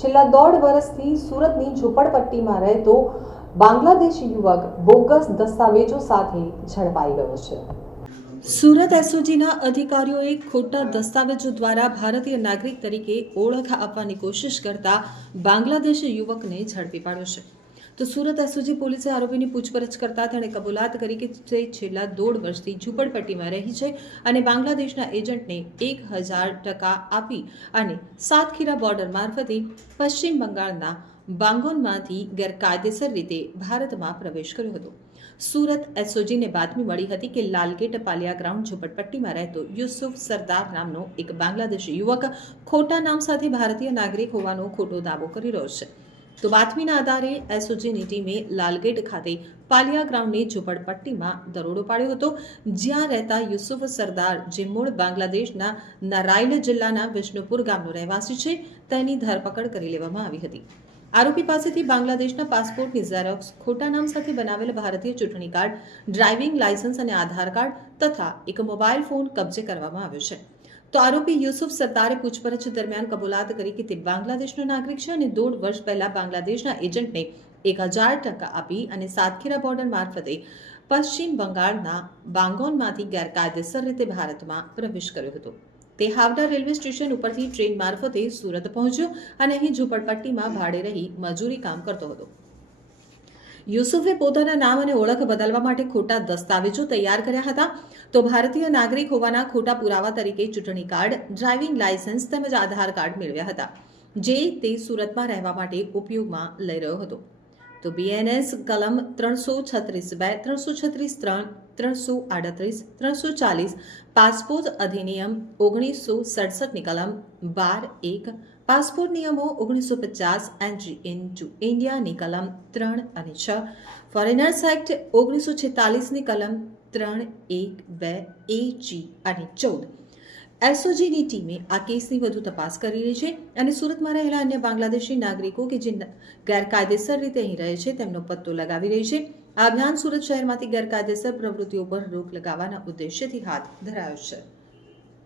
છેલ્લા દોઢ વર્ષથી સુરતની ઝૂંપડપટ્ટીમાં રહેતો બાંગ્લાદેશી યુવક બોગસ દસ્તાવેજો સાથે ઝડપાઈ ગયો છે. સુરત એસઓજીના અધિકારીઓએ ખોટા દસ્તાવેજો દ્વારા ભારતીય નાગરિક તરીકે ઓળખ આપવાની કોશિશ કરતા બાંગ્લાદેશી યુવકને ઝડપી પાડ્યો છે. તો સુરત એસઓજી પોલીસે આરોપીની પૂછપરછ કરતા તેણે કબૂલાત કરી કે તે છેલ્લા દોઢ વર્ષથી ઝૂંપડપટ્ટીમાં રહી છે અને બાંગ્લાદેશના એજન્ટને એક હજાર ટકા આપી અને સાતખીરા બોર્ડર મારફતે પશ્ચિમ બંગાળના બાંગોનમાંથી ગેરકાયદેસર રીતે ભારતમાં પ્રવેશ કર્યો હતો. સુરત એસઓજીને બાતમી મળી હતી કે લાલગેટ પાલિયા ગ્રાઉન્ડ ઝુંપડપટ્ટીમાં રહેતો યુસુફ સરદાર નામનો એક બાંગ્લાદેશી યુવક ખોટા નામ સાથે ભારતીય નાગરિક હોવાનો ખોટો દાવો કરી રહ્યો છે. તો બાતમીના આધારે એસઓજીની ટીમે લાલગેટ ખાતે પાલિયા ગ્રાઉન્ડની ઝુંપડપટ્ટીમાં દરોડો પાડ્યો હતો. જ્યાં રહેતા યુસુફ સરદાર, જે મૂળ બાંગ્લાદેશના નારાયણ જિલ્લાના વિષ્ણુપુર ગામનો રહેવાસી છે, તેની ધરપકડ કરી લેવામાં આવી હતી. આરોપી પાસેથી બાંગ્લાદેશના પાસપોર્ટની ઝેરોક્સ, ખોટા નામ સાથે બનાવેલ ભારતીય ચૂંટણી કાર્ડ, ડ્રાઇવિંગ લાયસન્સ અને આધાર કાર્ડ તથા એક મોબાઈલ ફોન કબજે કરવામાં આવ્યો છે. તો આરોપી યુસુફ સત્તારે પૂછપરછ દરમિયાન કબૂલાત કરી કે તે બાંગ્લાદેશનો નાગરિક છે અને દોઢ વર્ષ પહેલા બાંગ્લાદેશના એજન્ટને એક હજાર ટકા આપી અને સાતખીરા બોર્ડર મારફતે પશ્ચિમ બંગાળના બાંગોનમાંથી ગેરકાયદેસર રીતે ભારતમાં પ્રવેશ કર્યો હતો. તે હાવડા રેલવે સ્ટેશન ઉપરથી ટ્રેન મારફતે સુરત પહોંચ્યો અને અહીં ઝૂંપડપટ્ટીમાં ભાડે રહી મજૂરી કામ કરતો હતો. યુસુફે પોતાના નામ અને ઓળખ બદલવા માટે ખોટા દસ્તાવેજો તૈયાર કર્યા હતા. તો ભારતીય નાગરિક હોવાના ખોટા પુરાવા તરીકે ચૂંટણી કાર્ડ, ડ્રાઇવિંગ લાયસન્સ તેમજ આધાર કાર્ડ મેળવ્યા હતા, જે તે સુરતમાં રહેવા માટે ઉપયોગમાં લઈ રહ્યો હતો. તો બીએનએસ કલમ ત્રણસો છત્રીસ બે, ત્રણસો છત્રીસ ત્રણ, ત્રણસો આડત્રીસ, ત્રણસો ચાલીસ, પાસપોર્ટ અધિનિયમ ઓગણીસો સડસઠની કલમ બાર એક પાસપોર્ટ નિયમો ઓગણીસો પચાસ એન્ટ્રી ઇન ટુ ઇન્ડિયાની કલમ ત્રણ અને છ. ફોરેનર્સ એક્ટ ઓગણીસો છેતાલીસની કલમ ત્રણ, એક, બે, એ જી અને ચૌદ. એસઓજીની ટીમે આ કેસની વધુ તપાસ કરી રહી છે અને સુરતમાં રહેલા અન્ય બાંગ્લાદેશી નાગરિકો કે જે ગેરકાયદેસર રીતે અહીં રહે છે તેમનો પત્તો લગાવી રહી છે. આ અભિયાન સુરત શહેરમાંથી ગેરકાયદેસર પ્રવૃત્તિઓ પર રોક લગાવવાના ઉદ્દેશ્યથી હાથ ધરાયો છે.